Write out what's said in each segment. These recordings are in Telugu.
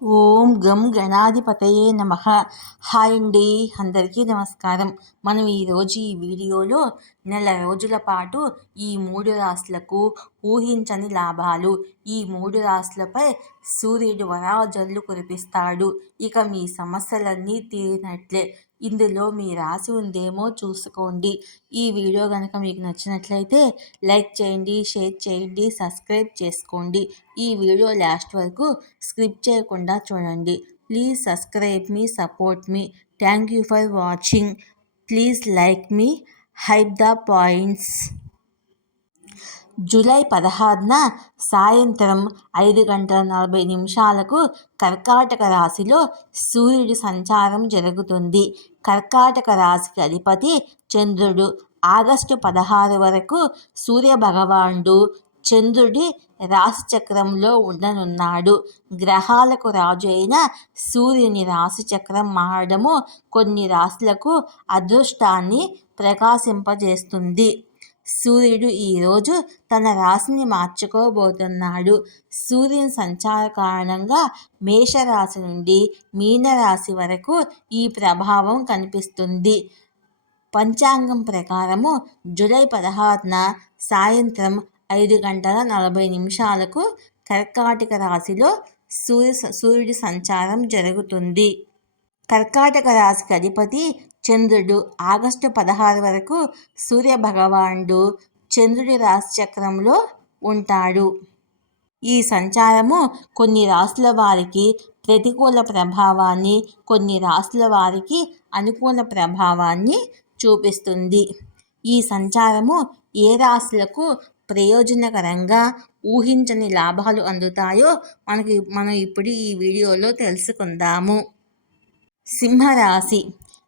ఓం గం గణాధిపతయే నమః. హాయ్ అండి, అందరికీ నమస్కారం. మనం ఈరోజు ఈ వీడియోలో నెల రోజుల పాటు ఈ 3 రాశులకు ఊహించని లాభాలు, ఈ 3 రాశులపై సూర్యుడు వరాజల్లు కురిపిస్తాడు. ఇక మీ సమస్యలన్నీ తీరినట్లే. ఇందులో మీ రాశి ఉందేమో చూసుకోండి. ఈ వీడియో కనుక మీకు నచ్చినట్లయితే లైక్ చేయండి, షేర్ చేయండి, సబ్స్క్రైబ్ చేసుకోండి. ఈ వీడియో లాస్ట్ వరకు స్కిప్ చేయకుండా చూడండి. Please subscribe me, support me. Thank you for watching. Please like me, hype the points. July 16న సాయంత్రం 5:40 కర్కాటక రాశిలో సూర్యుడి సంచారం జరుగుతుంది. కర్కాటక రాశికి అధిపతి చంద్రుడు. ఆగస్టు 16 వరకు సూర్యభగవానుడు చంద్రుడి రాశి చక్రంలో ఉండనున్నాడు. గ్రహాలకు రాజు అయిన సూర్యుని రాశి చక్రం మారడము కొన్ని రాశులకు అదృష్టాన్ని ప్రకాశింపజేస్తుంది. సూర్యుడు ఈరోజు తన రాశిని మార్చుకోబోతున్నాడు. సూర్యుని సంచార కారణంగా మేషరాశి నుండి మీనరాశి వరకు ఈ ప్రభావం కనిపిస్తుంది. పంచాంగం ప్రకారము జూలై 16న సాయంత్రం 5:40 కర్కాటక రాశిలో సూర్యుడి సంచారం జరుగుతుంది. కర్కాటక రాశికి అధిపతి చంద్రుడు. ఆగస్టు 16 వరకు సూర్యభగవానుడు చంద్రుడి రాశి చక్రంలో ఉంటాడు. ఈ సంచారము కొన్ని రాశుల వారికి ప్రతికూల ప్రభావాన్ని, కొన్ని రాశుల వారికి అనుకూల ప్రభావాన్ని చూపిస్తుంది. ఈ సంచారము ఏ రాశులకు ప్రయోజనకరంగా ఊహించని లాభాలు అందుతాయో మనం ఇప్పుడు ఈ వీడియోలో తెలుసుకుందాము. సింహరాశి.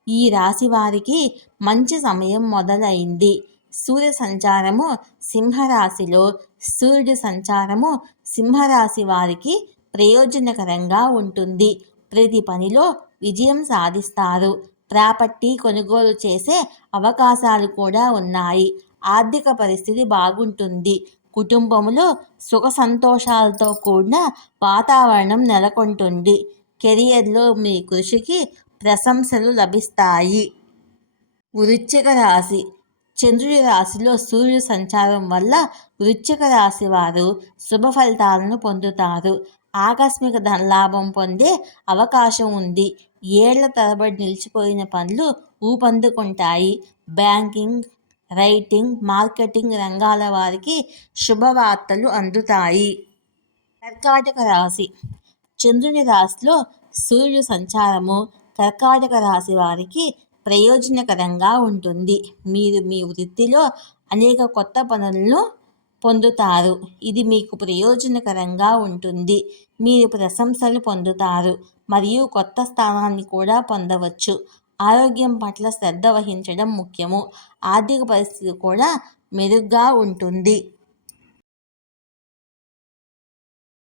ఈ రాశి వారికి మంచి సమయం మొదలైంది. సూర్య సంచారము సింహరాశిలో. సూర్యుడి సంచారము సింహరాశి వారికి ప్రయోజనకరంగా ఉంటుంది. ప్రతి పనిలో విజయం సాధిస్తారు. ప్రాపర్టీ కొనుగోలు చేసే అవకాశాలు కూడా ఉన్నాయి. ఆర్థిక పరిస్థితి బాగుంటుంది. కుటుంబంలో సుఖ సంతోషాలతో కూడిన వాతావరణం నెలకొంటుంది. కెరియర్లో మీ కృషికి ప్రశంసలు లభిస్తాయి. వృశ్చిక రాశి. చంద్రుడి రాశిలో సూర్యుడి సంచారం వల్ల వృశ్చిక రాశి వారు శుభ ఫలితాలను పొందుతారు. ఆకస్మిక ధనలాభం పొందే అవకాశం ఉంది. ఏళ్ల తరబడి నిలిచిపోయిన పనులు ఊపందుకుంటాయి. బ్యాంకింగ్, రైటింగ్, మార్కెటింగ్ రంగాల వారికి శుభవార్తలు అందుతాయి. కర్కాటక రాశి. చంద్రుని రాశిలో సూర్యుడు సంచారము కర్కాటక రాశి వారికి ప్రయోజనకరంగా ఉంటుంది. మీరు మీ వృత్తిలో అనేక కొత్త పనులను పొందుతారు. ఇది మీకు ప్రయోజనకరంగా ఉంటుంది. మీరు ప్రశంసలు పొందుతారు మరియు కొత్త స్థానాన్ని కూడా పొందవచ్చు. ఆరోగ్యం పట్ల శ్రద్ధ వహించడం ముఖ్యము. ఆర్థిక పరిస్థితి కూడా మెరుగ్గా ఉంటుంది.